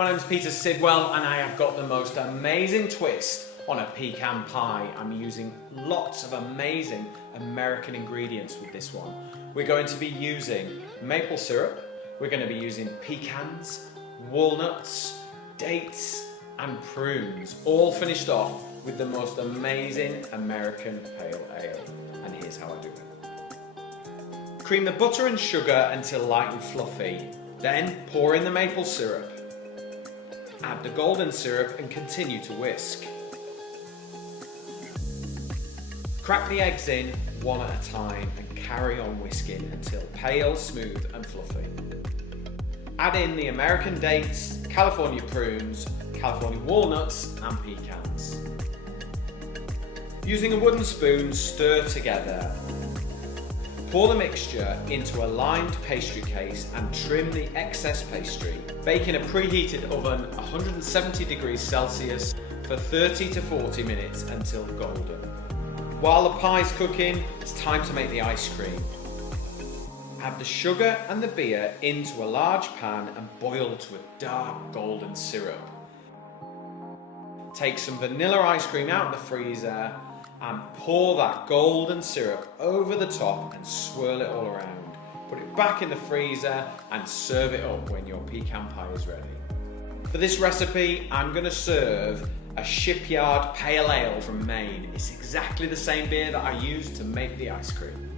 My name's Peter Sidwell and I have got the most amazing twist on a pecan pie. I'm using lots of amazing American ingredients with this one. We're going to be using maple syrup, we're going to be using pecans, walnuts, dates and prunes, all finished off with the most amazing American pale ale. And here's how I do it. Cream the butter and sugar until light and fluffy, then pour in the maple syrup. Add the golden syrup and continue to whisk. Crack the eggs in one at a time and carry on whisking until pale, smooth and fluffy. Add in the American dates, California prunes, California walnuts and pecans. Using a wooden spoon, stir together. Pour the mixture into a lined pastry case and trim the excess pastry. Bake in a preheated oven 170 degrees Celsius for 30 to 40 minutes until golden. While the pie's cooking, it's time to make the ice cream. Add the sugar and the beer into a large pan and boil to a dark golden syrup. Take some vanilla ice cream out of the freezer and pour that golden syrup over the top and swirl it all around. Put it back in the freezer and serve it up when your pecan pie is ready. For this recipe, I'm going to serve a Shipyard Pale Ale from Maine. It's exactly the same beer that I used to make the ice cream.